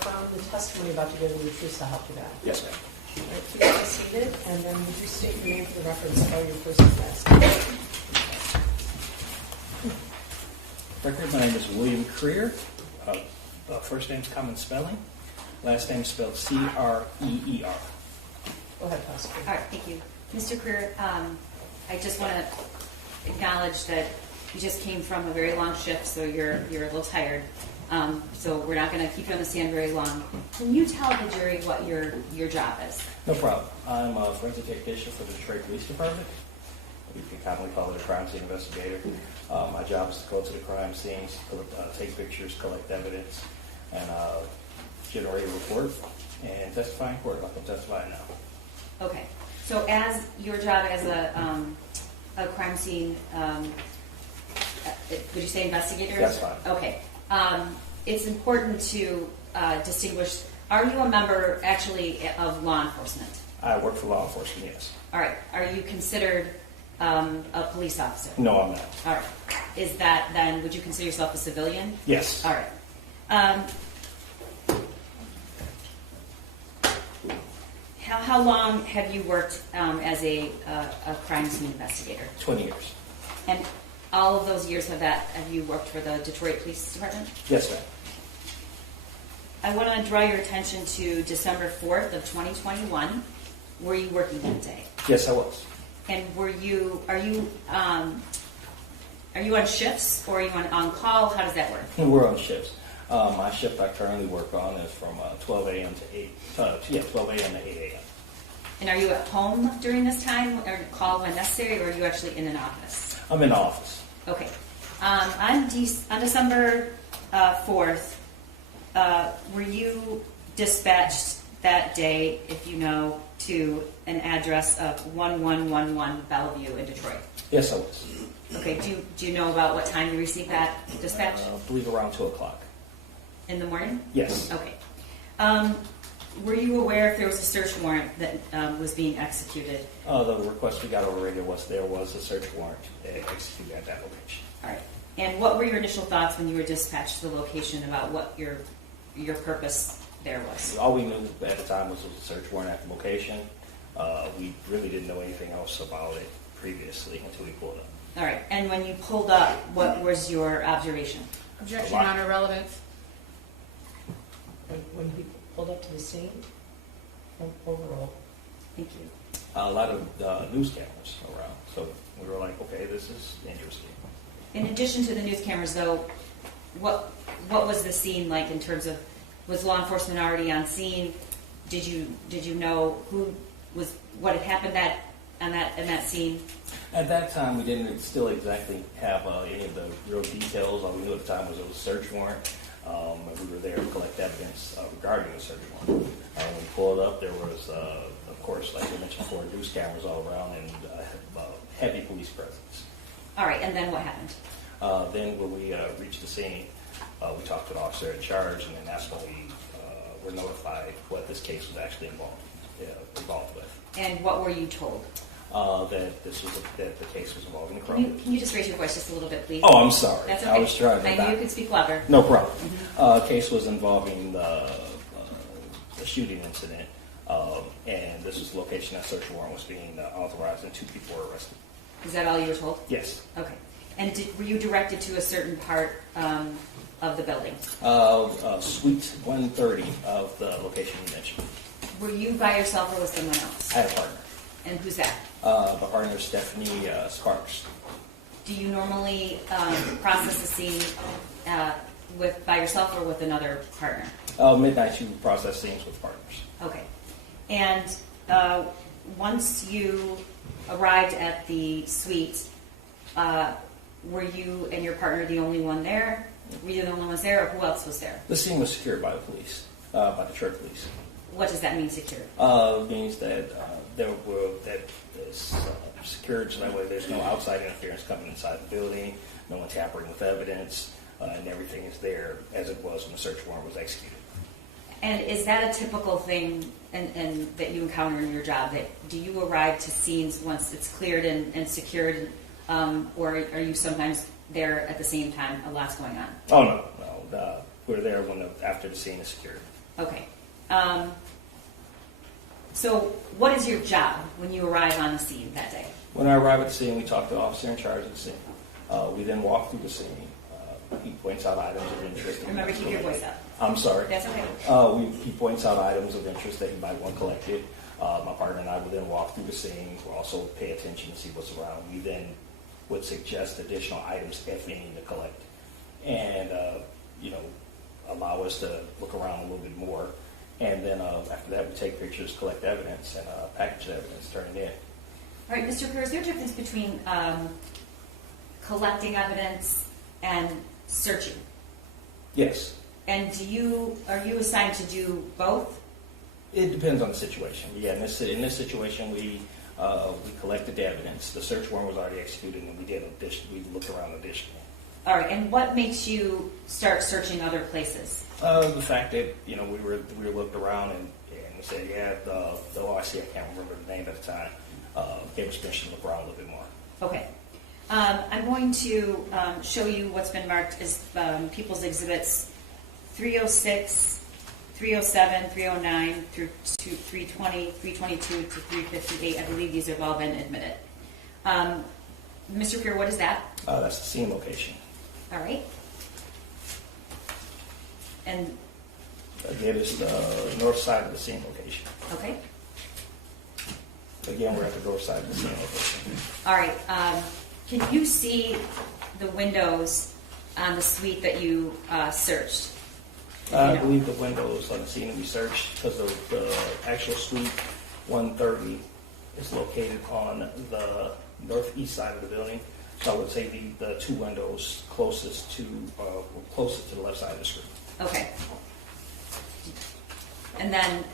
affirm the testimony about to give you the truth to help you out? Yes, ma'am. All right, please be seated, and then would you state your name for the record and spell your first and last name? Record, my name is William Creer. First name's common spelling. Last name spelled C-R-E-E-R. Go ahead, prosecutor. All right, thank you. Mr. Creer, I just want to acknowledge that you just came from a very long shift, so you're a little tired. So we're not going to keep you on the stand very long. Can you tell the jury what your job is? No problem. I'm a forensic technician for the Detroit Police Department. You can commonly call it a crime scene investigator. My job is to go to the crime scenes, take pictures, collect evidence, and generate a report and testify in court like I'm testifying now. Okay. So as your job as a crime scene, would you say investigator? That's fine. Okay. It's important to distinguish. Are you a member actually of law enforcement? I work for law enforcement, yes. All right. Are you considered a police officer? No, I'm not. All right. Is that then, would you consider yourself a civilian? Yes. All right. How long have you worked as a crime scene investigator? 20 years. And all of those years have you worked for the Detroit Police Department? Yes, ma'am. I want to draw your attention to December 4th of 2021. Were you working that day? Yes, I was. And are you on shifts or are you on call? How does that work? We're on shifts. My shift I currently work on is from 12 a.m. to 8. 12 a.m. to 8 a.m. And are you at home during this time or call when necessary, or are you actually in an office? I'm in the office. Okay. On December 4th, were you dispatched that day, if you know, to an address of 1111 Bellevue in Detroit? Yes, I was. Okay. Do you know about what time you received that dispatch? I believe around 2 o'clock. In the morning? Yes. Okay. Were you aware if there was a search warrant that was being executed? The request we got over radio was there was a search warrant executed at that location. All right. And what were your initial thoughts when you were dispatched to the location about what your purpose there was? All we knew at the time was it was a search warrant at the location. We really didn't know anything else about it previously until we pulled up. All right. And when you pulled up, what was your observation? Objection, Honor, relevance. When he pulled up to the scene, overall. Thank you. A lot of news cameras around, so we were like, okay, this is interesting. In addition to the news cameras, though, what was the scene like in terms of, was law enforcement already on scene? Did you know what had happened in that scene? At that time, we didn't still exactly have any of the real details. All we knew at the time was it was a search warrant. And we were there to collect evidence regarding the search warrant. When we pulled up, there was, of course, like I mentioned before, news cameras all around and heavy police presence. All right, and then what happened? Then when we reached the scene, we talked to the officer in charge, and then that's when we were notified what this case was actually involved with. And what were you told? That the case was involving the Crumbley. Can you just raise your voice just a little bit, please? Oh, I'm sorry. That's okay. I was trying to. I knew you could speak louder. No problem. Case was involving the shooting incident, and this was the location that search warrant was being authorized, and 2 people were arrested. Is that all you were told? Yes. Okay. And were you directed to a certain part of the building? Suite 130 of the location you mentioned. Were you by yourself or with someone else? I had a partner. And who's that? My partner is Stephanie Sparks. Do you normally process the scene by yourself or with another partner? Midnight, you process scenes with partners. Okay. And once you arrived at the suite, were you and your partner the only one there? Were you the only ones there, or who else was there? The scene was secured by the police, by the Detroit police. What does that mean, secure? Means that it's secured so that way there's no outside interference coming inside the building, no one tampering with evidence, and everything is there as it was when the search warrant was executed. And is that a typical thing and that you encounter in your job? That do you arrive to scenes once it's cleared and secured, or are you sometimes there at the same time? A lot's going on. Oh no, we're there after the scene is secured. Okay. So what is your job when you arrive on the scene that day? When I arrive at the scene, we talk to the officer in charge of the scene. We then walk through the scene. He points out items of interest. Remember, keep your voice up. I'm sorry. That's okay. He points out items of interest that he might want collected. My partner and I would then walk through the scene. We'll also pay attention to see what's around. We then would suggest additional items, if any, to collect. And, allow us to look around a little bit more. And then after that, we take pictures, collect evidence, and package the evidence, turn it in. All right, Mr. Creer, is there a difference between collecting evidence and searching? Yes. And are you assigned to do both? It depends on the situation. Yeah, in this situation, we collected the evidence. The search warrant was already executed, and we looked around additionally. All right, and what makes you start searching other places? The fact that we looked around and we said, the OIC, I can't remember the name at the time, gave us permission to look around a little bit more. Okay. I'm going to show you what's been marked as People's Exhibits 306, 307, 309 through 320, 322 to 358. I believe these have all been admitted. Mr. Creer, what is that? That's the scene location. All right. And Again, it's the north side of the scene location. okay. Again, we're at the north side of the scene location. All right. Can you see the windows on the suite that you searched? I believe the windows on the scene that we searched, because the actual suite 130 is located on the northeast side of the building. So I would say the two windows closest to the left side of the screen. Okay. And then,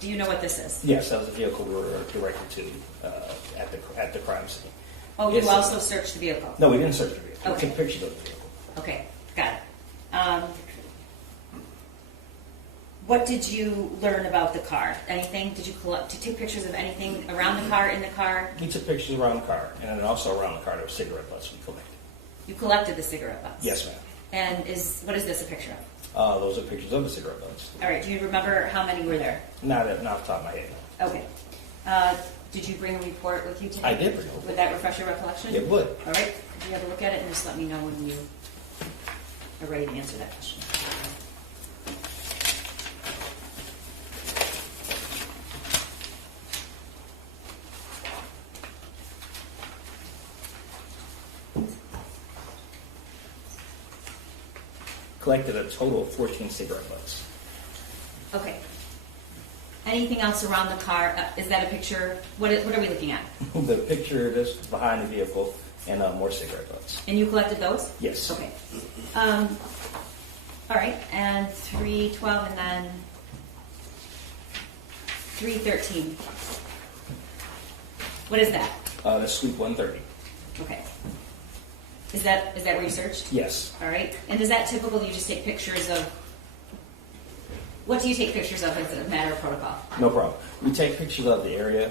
do you know what this is? Yes, that was the vehicle we were directed to at the crime scene. Oh, Yes, you also searched the vehicle? No, we didn't search the vehicle. Okay. We took pictures of the vehicle. Okay, got it. What did you learn about the car? Anything? Did you take pictures of anything around the car, in the car? We took pictures around the car, and then also around the car there were cigarette butts we collected. You collected the cigarette butts? Yes, ma'am. And what is this a picture of? Those are pictures of the cigarette butts. All right, do you remember how many were there? Not off the top of my head. Okay. Did you bring a report with you today? I did bring a report. Would that refresh your recollection? It would. All right, could you have a look at it and just let me know when you are ready to answer that question? Collected a total of 14 cigarette butts. Okay. Anything else around the car? Is that a picture? What are we looking at? The picture is behind the vehicle and more cigarette butts. And you collected those? Yes. Okay. All right, and 312 and then 313. What is that? That's suite 130. Okay. Is that where you searched? Yes. All right. And is that typical? You just take pictures of. What do you take pictures of as a matter of protocol? No problem. We take pictures of the area.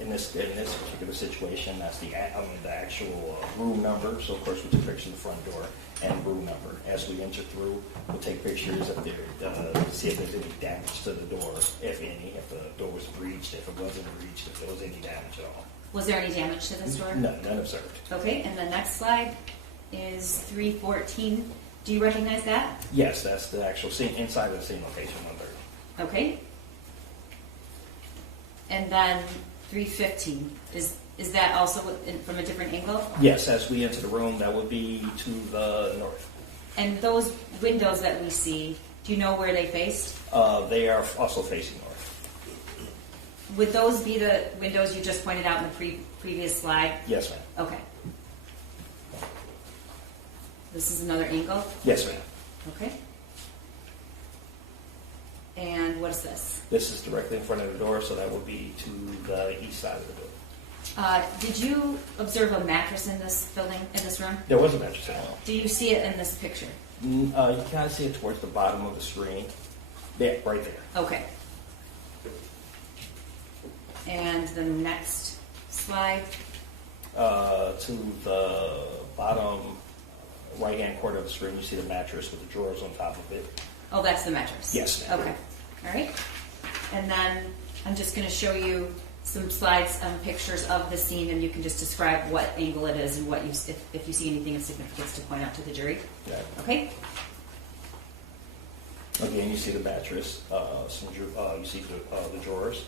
In this particular situation, that's the actual room number. So of course we took pictures of the front door and room number. As we enter through, we'll take pictures of there to see if there's any damage to the door, if any, if the door was breached, if it wasn't breached, if there was any damage at all. Was there any damage to this door? None observed. Okay. And the next slide is 314. Do you recognize that? Yes, that's the actual scene inside of the scene location 130. Okay. And then 315. Is that also from a different angle? Yes, as we enter the room, that would be to the north. And those windows that we see, do you know where they faced? They are also facing north. Would those be the windows you just pointed out in the previous slide? Yes, ma'am. Okay. This is another angle? Yes, ma'am. Okay. And what is this? This is directly in front of the door, so that would be to the east side of the building. Did you observe a mattress in this building, in this room? There was a mattress in the room. Do you see it in this picture? You kind of see it towards the bottom of the screen. Yeah, right there. Okay. And the next slide? To the bottom right-hand corner of the screen, you see the mattress with the drawers on top of it. Oh, that's the mattress? Yes, ma'am. Okay, all right. And then I'm just gonna show you some slides, pictures of the scene, and you can just describe what angle it is and what you, if you see anything of significance to point out to the jury. Yeah. Okay? Again, you see the mattress, you see the drawers.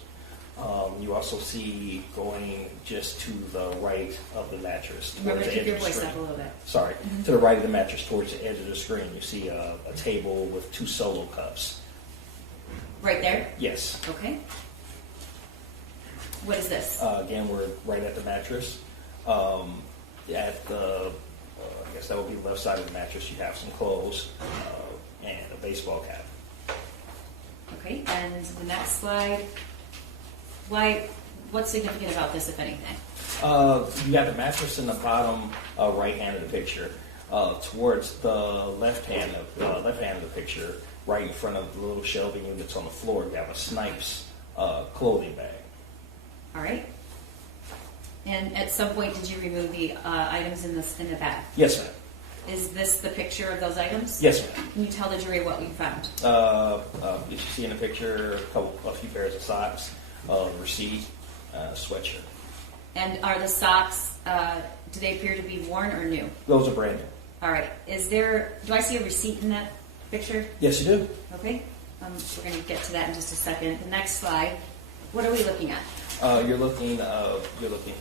You also see going just to the right of the mattress. Remember to towards the keep your edge of the voice up screen. a little bit. Sorry, to the right of the mattress towards the edge of the screen, you see a table with 2 solo cups. Right there? Yes. Okay. What is this? Again, we're right at the mattress. At the, I guess that would be the left side of the mattress, you have some clothes and a baseball cap. Okay, and the next slide. What's significant about this, if anything? You got the mattress in the bottom right hand of the picture. Towards the left hand of the picture, right in front of the little shelving units on the floor, you have a Snipes clothing bag. All right. And at some point, did you remove the items in the bag? Yes, ma'am. Is this the picture of those items? Yes, ma'am. Can you tell the jury what you found? You see in the picture a few pairs of socks, receipt, sweatshirt. And are the socks, do they appear to be worn or new? Those are brand new. All right. Do I see a receipt in that picture? Yes, you do. Okay. We're going to get to that in just a second. The next slide. What are we looking at? You're looking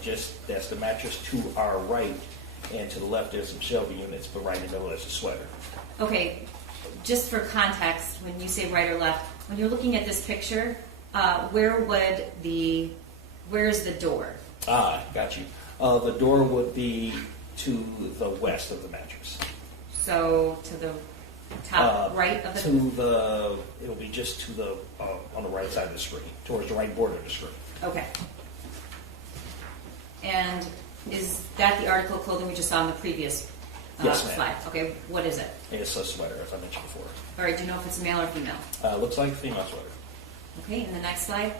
just, that's the mattress to our right, and to the left there's some shelving units, but right in the middle there's a sweater. Okay, just for context, when you say right or left, when you're looking at this picture, where is the door? Got you. The door would be to the west of the mattress. So to the top right of the... It'll be just to the, on the right side of the screen, towards the right border of the screen. Okay. And is that the article of clothing we just saw in the previous Yes, ma'am. slide? Okay, what is it? It's a sweater, as I mentioned before. All right, do you know if it's male or female? Looks like a female sweater. Okay, and the next slide.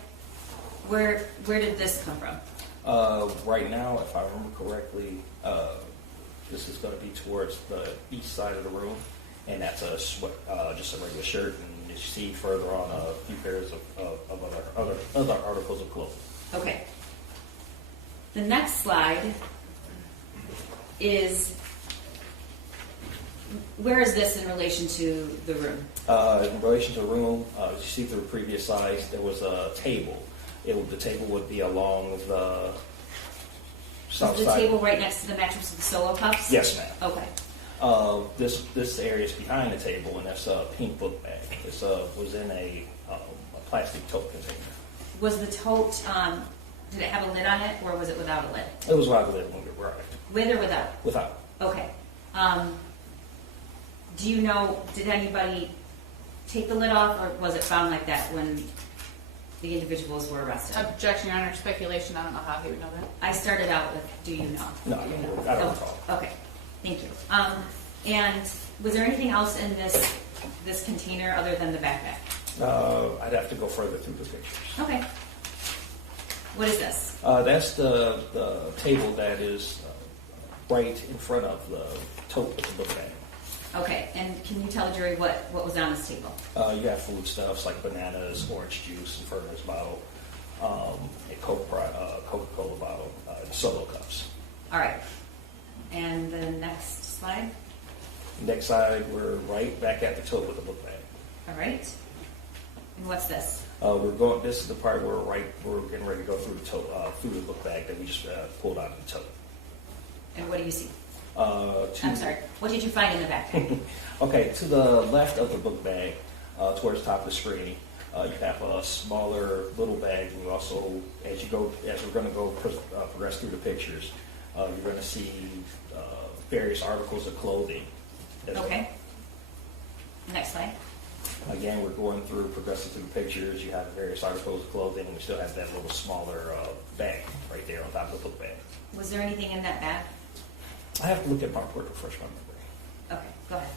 Where did this come from? Right now, if I remember correctly, this is going to be towards the east side of the room, and that's just a regular shirt. And you see further on a few pairs of other articles of clothing. Okay. The next slide is, where is this in relation to the room? In relation to the room, you see through the previous slides, there was a table. The table would be along the south Is the side. table right next to the mattress with the solo cups? Yes, ma'am. Okay. This area is behind the table, and that's a pink book bag. This was in a plastic tote container. Was the tote, did it have a lid on it, or was it without a lid? It was without a lid when we arrived. With or without? Without. Okay. Do you know, did anybody take the lid off, or was it found like that when the individuals were arrested? Objection, Your Honor. Speculation. I don't know how he would know that. I started out with, do you know? No, Do you know? I don't recall. Okay, thank you. And was there anything else in this container other than the backpack? I'd have to go further through the pictures. Okay. What is this? That's the table that is right in front of the tote with the book bag. Okay, and can you tell the jury what was on this table? You have foodstuffs like bananas, orange juice, and fermenters bottle, a Coca-Cola bottle, and solo cups. All right. And the next slide? Next side, we're right back at the tote with the book bag. All right. And what's this? This is the part where we're getting ready to go through the tote, through the book bag that we just pulled out of the tote. And what do you see? I'm sorry. What did you find in the backpack? Okay, to the left of the book bag, towards the top of the screen, you have a smaller little bag, and you also, as we're going to progress through the pictures, you're going to see various articles of clothing. Okay. Next slide. Again, we're progressing through the pictures. You have various articles of clothing, and we still have that little smaller bag right there on top of the book bag. Was there anything in that bag? I have to look at my report to refresh my memory. Okay, go ahead.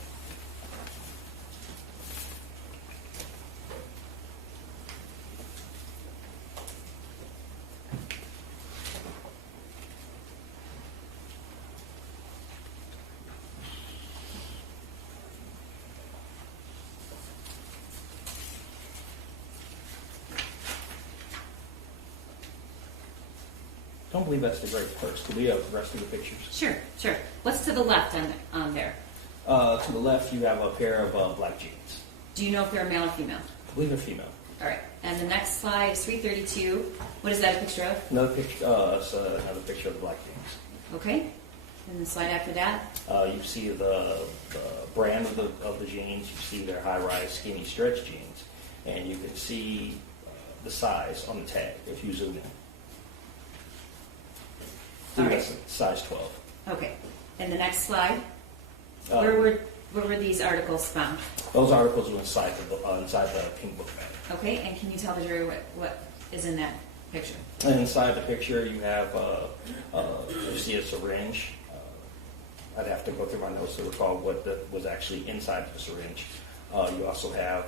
don't believe that's the great first. Do we have the rest of the pictures? Sure, sure. What's to the left on there? To the left, you have a pair of black jeans. Do you know if they're male or female? I believe they're female. All right. And the next slide is 332. What is that a picture of? Another picture. It's another picture of the black jeans. Okay. And the slide after that? You see the brand of the jeans. You see their high-rise skinny stretch jeans, and you can see the size on the tag if you zoom in. All right. That's size 12. Okay. And the next slide? Uh, Where were these articles found? Those articles were inside the pink book bag. Okay. And can you tell the jury what is in that picture? And inside the picture, you have you see a syringe. I'd have to go through my notes to recall what was actually inside the syringe. You also have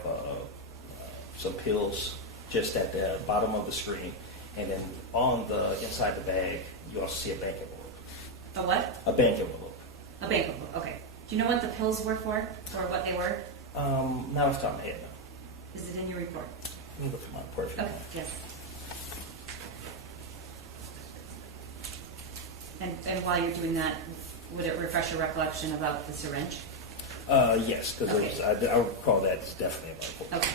some pills just at the bottom of the screen, and then on the inside the bag, you also see a bank envelope. A what? A bank envelope. A bank envelope. Okay. Do you know what the pills were for, or what they were? Not off the top of my head, no. Is it in your report? Let me look at my report. Okay. Yes. And while you're doing that, would it refresh your recollection about the syringe? Yes, because Okay. I recall that it's definitely available. Okay.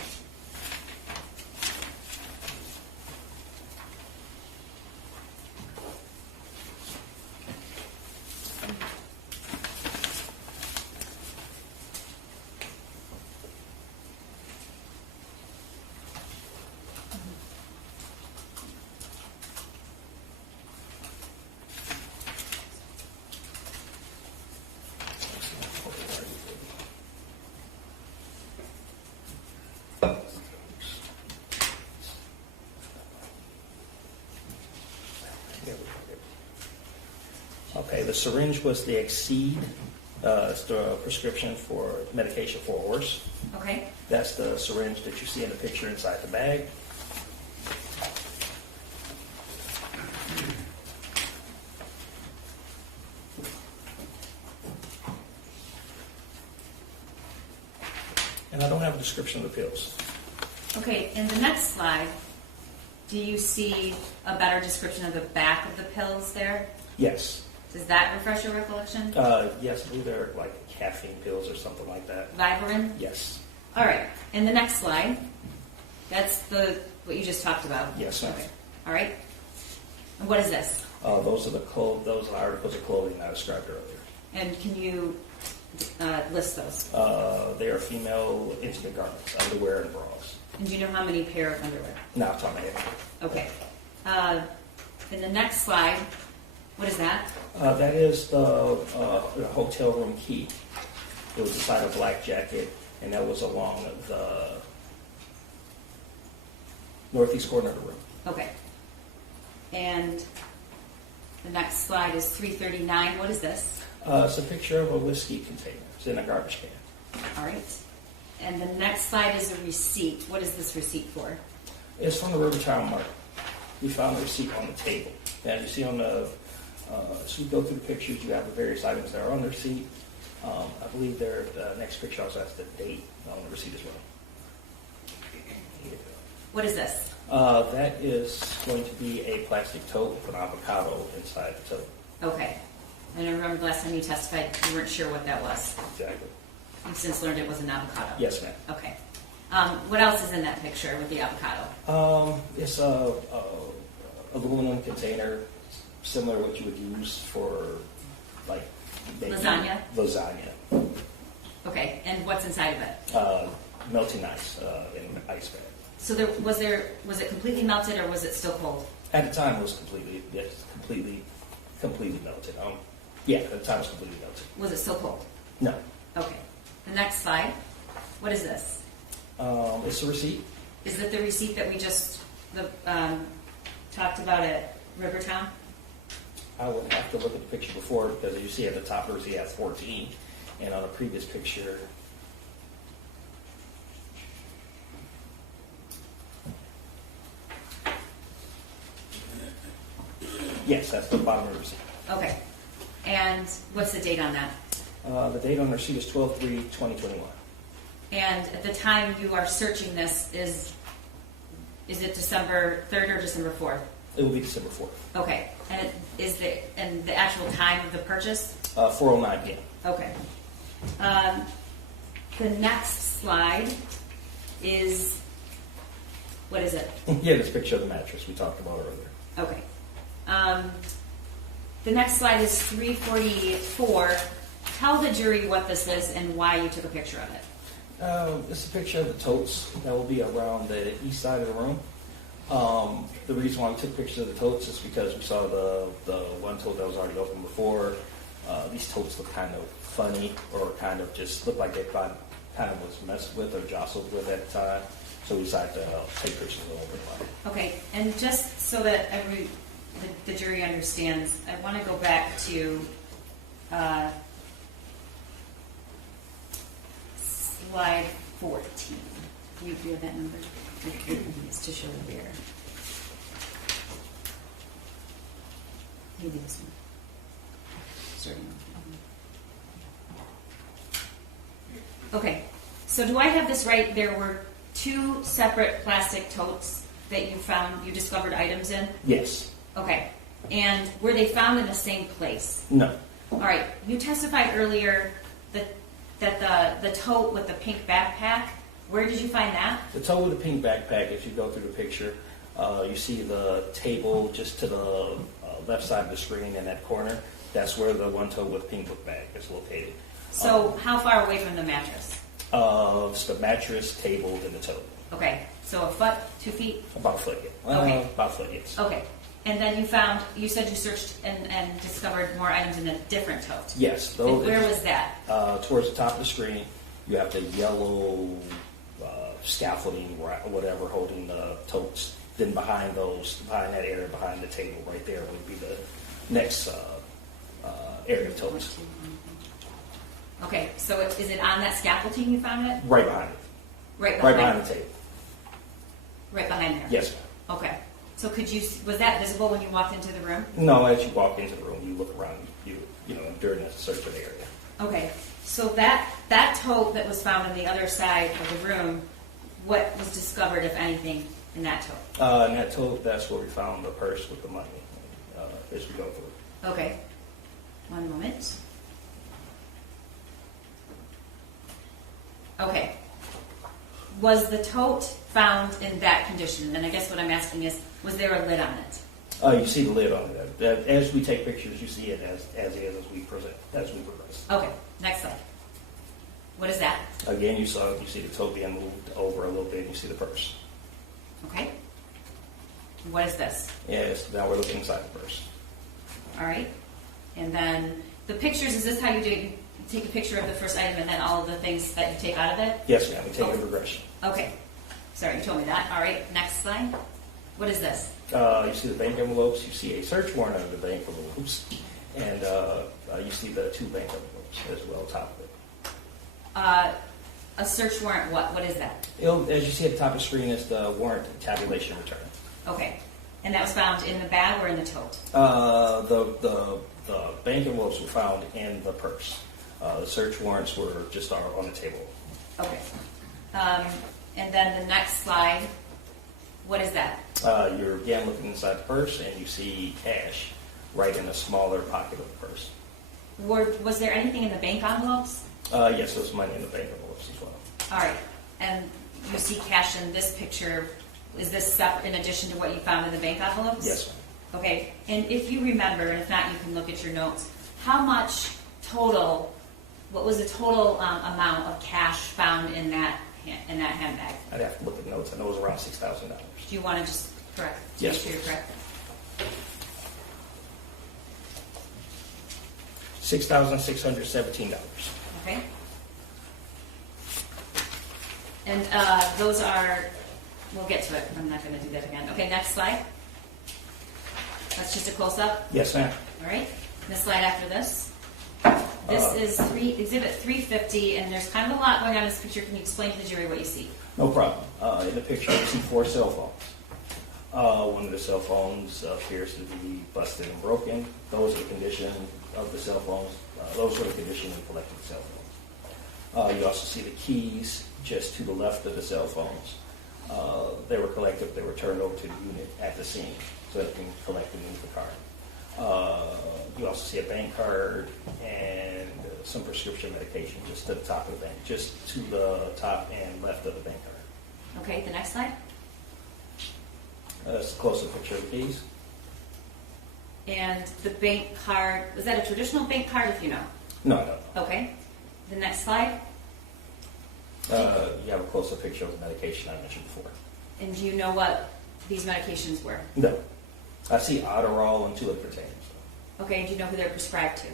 Okay, the syringe was the Exceed. It's the prescription for medication for a horse. Okay. That's the syringe that you see in the picture inside the bag. And I don't have a description of the pills. Okay. In the next slide, do you see a better description of the back of the pills there? Yes. Does that refresh your recollection? Yes, I believe they're like caffeine pills or something like that. Vivarin? Yes. All right. In the next slide, that's what you just talked about. Yes, ma'am. Okay. All right. And what is this? Those are articles of clothing I described earlier. And can you list those? They are female intimate garments, underwear and bras. And do you know how many pair of underwear? Now, top of my head. Okay. In the next slide, what is that? That is the hotel room key. It was inside a black jacket, and that was along the northeast corner of the room. Okay. And the next slide is 339. What is this? It's a picture of a whiskey container. It's in a garbage can. All right. And the next slide is a receipt. What is this receipt for? It's from the Rivertown Market. We found the receipt on the table. And you see on the, as you go through the pictures, you have the various items that are on the receipt. I believe the next picture also has the date on the receipt as well. What is this? That is going to be a plastic tote with an avocado inside the tote. Okay. And I remember the last time you testified, you weren't sure what that was. Exactly. You've since learned it was an avocado. Yes, ma'am. Okay. What else is in that picture with the avocado? It's a aluminum container, similar to what you would use for, like, maybe Lasagna? Okay. And what's inside of it? Melting ice in an ice bag. So was it completely melted or was it still cold? At the time, it was completely melted. Yeah, at the time, it was completely melted. Was it still cold? No. Okay. The next slide. What is this? It's a receipt. Is it the receipt that we just talked about at Rivertown? I would have to look at the picture before, because you see at the top of the receipt it has 14, and on a previous picture. Yes, that's the bottom of the receipt. Okay. And what's the date on that? The date on the receipt is 12/3/2021. And at the time you are searching this, is it December 3rd or December 4th? It will be December 4th, Okay, and the actual time of the purchase? 4:09 p.m. Okay. The next slide is, what is it? Yeah, this picture of the mattress we talked about earlier. Okay. The next slide is 344. Tell the jury what this is and why you took a picture of it. This is a picture of the totes that will be around the east side of the room. The reason why we took pictures of the totes is because we saw the one tote that was already open before. These totes look kind of funny, or kind of just look like they kind of was messed with or jostled with at the time. So we decided to take pictures of them. Okay, and just so that the jury understands, I want to go back to slide 14. Do you have that number? It's to show the bear. Maybe this one. Starting off. Okay, so do I have this right? There were 2 separate plastic totes that you discovered items in? Yes. Okay, and were they found in the same place? No. All right, you testified earlier that the tote with the pink backpack, where did you find that? The tote with the pink backpack, if you go through the picture, you see the table just to the left side of the screen in that corner. That's where the one tote with pink book bag is located. So how far away from the mattress? It's the mattress, table, and the tote. Okay, so a foot, 2 feet? About a foot, yeah. Okay. About a foot, yes. Okay, and then you said you searched and discovered more items in a different tote. Yes. And where was that? Towards the top of the screen, you have the yellow scaffolding, whatever, holding the totes. Then behind that area, behind the table, right there would be the next area of totes. Okay, so is it on that scaffolding you found it? Right behind it. Right Right behind behind the table. Right behind there? Yes, ma'am. Okay, so was that visible when you walked into the room? No, as you walk into the room, you look around, you know, during the search of the area. Okay, so that tote that was found on the other side of the room, what was discovered, if anything, in that tote? In that tote, that's where we found the purse with the money, as we go through. Okay, one moment. Okay, was the tote found in that condition? And I guess what I'm asking is, was there a lid on it? You see the lid on it. As we take pictures, you see it as we progress. Okay, next slide. What is that? Again, you see the tote being moved over a little bit. You see the purse. Okay. What is this? Yes. Now we're looking inside the purse. All right. And then the pictures, is this how you do it? You take a picture of the first item and then all of the things that you take out of it? Yes, ma'am. We take a progression. Okay. Sorry, you told me that. All right, next slide. What is this? You see the bank envelopes. You see a search warrant under the bank envelopes, and you see the 2 bank envelopes as well, top of it. A search warrant, what is that? As you see at the top of the screen, is the warrant tabulation return. Okay. And that was found in the bag or in the tote? The bank envelopes were found in the purse. The search warrants were just on the table. Okay. And then the next slide, what is that? You're again looking inside the purse, and you see cash right in a smaller pocket of the purse. Was there anything in the bank envelopes? Yes, there's money in the bank envelopes as well. All right. And you see cash in this picture. Is this separate in addition to what you found in the bank envelopes? Yes, ma'am. Okay. And if you remember, and if not, you can look at your notes, how much total, what was the total amount of cash found in that handbag? I'd have to look at the notes. I know it was around $6,000. Do you want to just correct? Yes. Make sure you're correct. $6,617. Okay. And those are, we'll get to it. I'm not going to do that again. Okay, next slide. That's just a close-up. Yes, ma'am. All right. The slide after this. This is Exhibit 350, and there's kind of a lot going on in this picture. Can you explain to the jury what you see? No problem. In the picture, you see 4 cell phones. One of the cell phones appears to be busted and broken. Those are the condition of the cell phones. Those are the condition of collected cell phones. You also see the keys just to the left of the cell phones. They were collected. They were turned over to the unit at the scene. so that they can collect and move the card. You also see a bank card and some prescription medication just to the top of the bank, just to the top and left of the bank card. Okay, the next slide. That's a closer picture of the keys. And the bank card, was that a traditional bank card, if you know? No, I don't. Okay. The next slide. You have a closer picture of the medication I mentioned before. And do you know what these medications were? No. I see Adderall and 2 Lipitor. Okay, and do you know who they're prescribed to?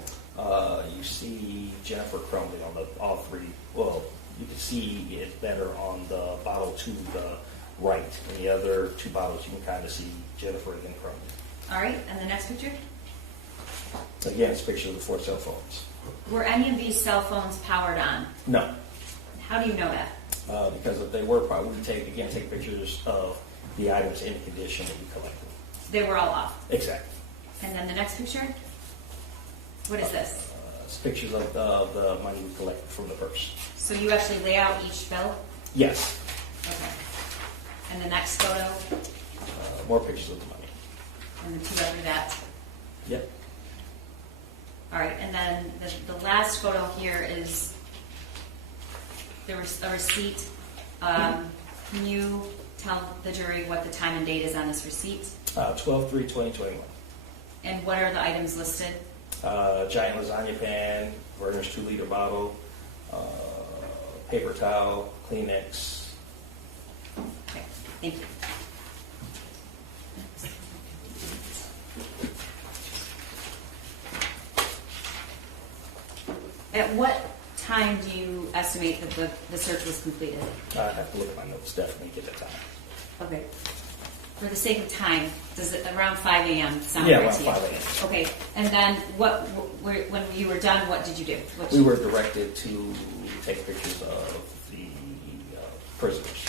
You see Jennifer Crumbley on all 3. Well, you can see it better on the bottle to the right. In the other 2 bottles, you can kind of see Jennifer and Crumbley. All right, and the next picture? Again, it's pictures of the 4 cell phones. Were any of these cell phones powered on? No. How do you know that? Because if they were, probably we take pictures of the items in the condition that we collected. They were all off. Exactly. And then the next picture? What is this? It's pictures of the money we collected from the purse. So you actually lay out each bill? Yes. Okay. And the next photo? More pictures of the money. And the 2 after that? Yep. All right, and then the last photo here is a receipt. Can you tell the jury what the time and date is on this receipt? 12/3/2021. And what are the items listed? Giant lasagna pan, Werner's 2-liter bottle, paper towel, Kleenex. Okay, thank you. At what time do you estimate that the search was completed? I have to look at my notes, definitely get that time. Okay. For the sake of time, does it around 5 a.m. sound Yeah, right around to you? 5 a.m. Okay, and then when you were done, what did you do? We were directed to take pictures of the prisoners.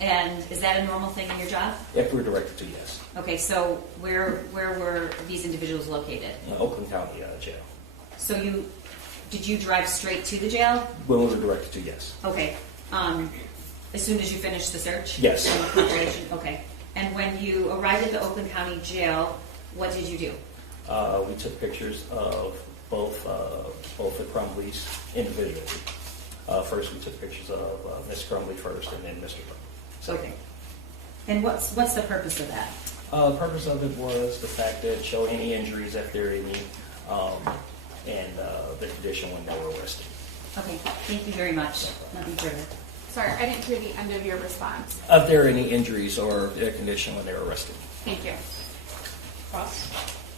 And is that a normal thing in your job? If we were directed to, yes. Okay, so where were these individuals located? Oakland County Jail. So did you drive straight to the jail? When we were directed to, yes. Okay. As soon as you finished the search? Yes. And the compilation? Okay. And when you arrived at the Oakland County Jail, what did you do? We took pictures of both the Crumbleys individually. First, we took pictures of Miss Crumbley first, and then Mr. Crumbley. Okay. And what's the purpose of that? The purpose of it was the fact that show any injuries if there are any, and the condition when they were arrested. Okay. Thank you very much. Nothing further. Sorry, I didn't hear the end of your response. If there are any injuries or their condition when they were arrested. Thank you. Cross?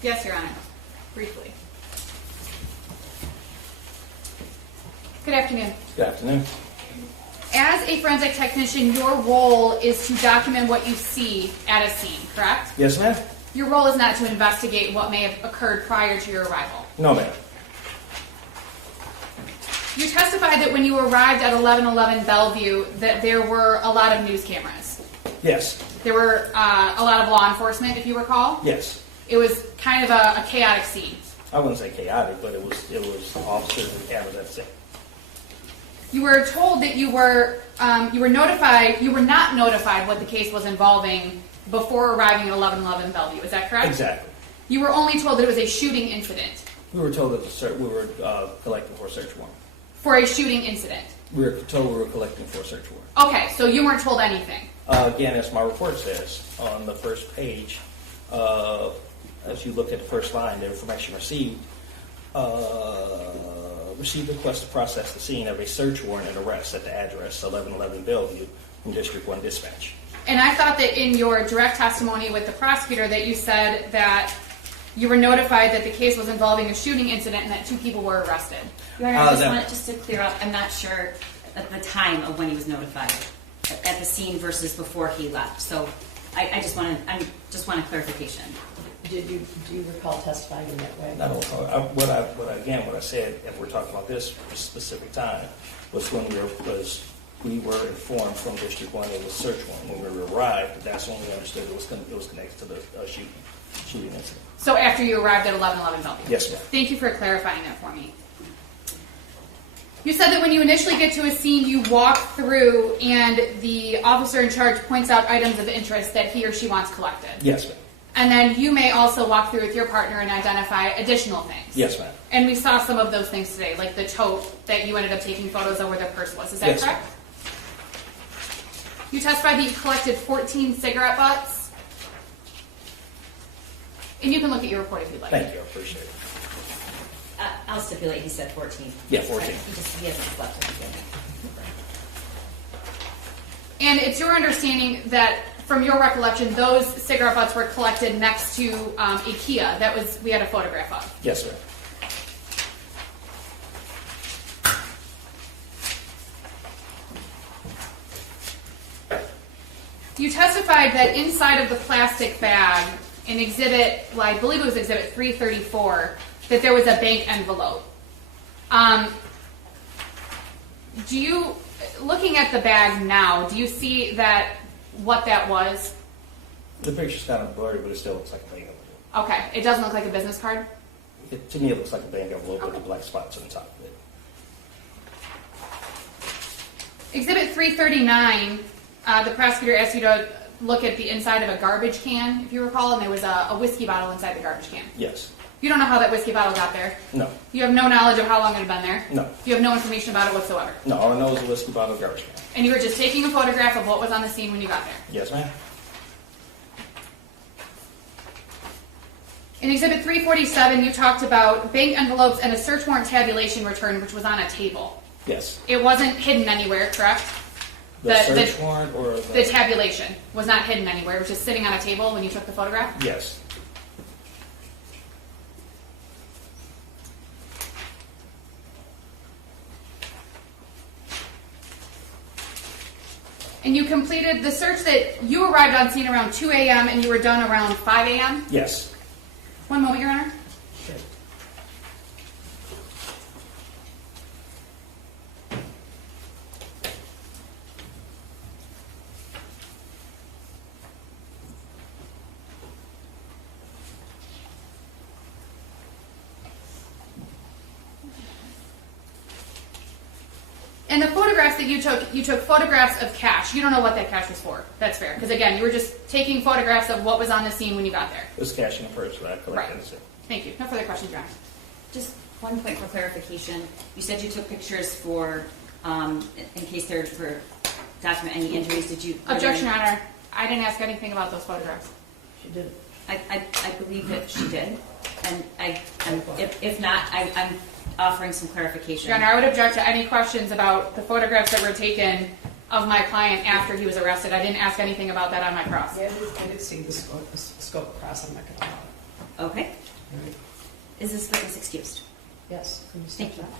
Yes, Your Honor. Briefly. Good afternoon. Good afternoon. As a forensic technician, your role is to document what you see at a scene, correct? Yes, ma'am? Your role is not to investigate what may have occurred prior to your arrival. No, ma'am. You testified that when you arrived at 1111 Bellevue that there were a lot of news cameras. Yes. There were a lot of law enforcement, if you recall. Yes. It was kind of a chaotic scene. I wouldn't say chaotic, but it was officers and cameras at the scene. You were told that you were notified. You were not notified what the case was involving before arriving at 1111 Bellevue. Is that correct? Exactly. You were only told that it was a shooting incident. We were told that we were collecting for a search warrant. For a shooting incident. We were told we were collecting for a search warrant. Okay, so you weren't told anything. Again, as my report says on the first page, as you look at the first line, the information received request to process the scene of a search warrant and arrest at the address 1111 Bellevue from District 1 Dispatch. And I thought that in your direct testimony with the prosecutor that you said that you were notified that the case was involving a shooting incident and that 2 people were arrested. Your Honor, just to clear up, I'm not sure at the time of when he was notified at the scene versus before he left. So I just want a clarification. Do you recall testifying in that way? I don't know. What I said, if we're talking about this specific time, was when we were informed from District 1 it was search warrant. When we arrived, that's when we understood it was connected to the shooting incident. So after you arrived at 1111 Bellevue? Yes, ma'am. Thank you for clarifying that for me. You said that when you initially get to a scene, you walk through and the officer in charge points out items of interest that he or she wants collected. Yes, ma'am. And then you may also walk through with your partner and identify additional things. Yes, ma'am. And we saw some of those things today, like the tote that you ended up taking photos of where the purse was. Is that Yes, correct? You testified that you collected 14 cigarette butts. And you can look at your report if you'd like. Thank you, I appreciate it. I'll stipulate he said 14. Yeah, 14. He hasn't slept anything. And it's your understanding that, from your recollection, those cigarette butts were collected next to IKEA. That was, we had a photograph of. Yes, sir. You testified that inside of the plastic bag, in exhibit, well, I believe it was exhibit 334, that there was a bank envelope. Do you, looking at the bag now, do you see that what that was? The picture's kind of blurry, but it still looks like a bank envelope. Okay, it doesn't look like a business card? To me, it looks like a bank envelope with the black spots on the top of it. Exhibit 339, the prosecutor asked you to look at the inside of a garbage can, if you recall, and there was a whiskey bottle inside the garbage can. Yes. You don't know how that whiskey bottle got there? No. You have no knowledge of how long it had been there? No. You have no information about it whatsoever? No, all I know is a whiskey bottle garbage can. And you were just taking a photograph of what was on the scene when you got there? Yes, ma'am. In Exhibit 347, you talked about bank envelopes and a search warrant tabulation return, which was on a table. Yes. It wasn't hidden anywhere, correct? The search warrant or the tabulation was not hidden anywhere. It was just sitting on a table when you took the photograph? Yes. And you completed the search that you arrived on scene around 2 a.m. and you were done around 5 a.m.? Yes. One moment, Your Honor. Sure. And the photographs that you took photographs of cash. You don't know what that cash was for. That's fair. Because again, you were just taking photographs of what was on the scene when you got there. It was cash in the purse, but I collected Right. it. Thank you. No further questions, Your Honor. Just one point for clarification. You said you took pictures for, in case there were document any injuries. Did you? Objection, Your Honor. I didn't ask anything about those photographs. She did. I believe that she did, and if not, I'm offering some clarification. Your Honor, I would object to any questions about the photographs that were taken of my client after he was arrested. I didn't ask anything about that on my cross. Yeah, I did see the scope cross. I'm not going to allow it. Okay. All right. Is this witness excused? Yes. Can you step Thank you. back?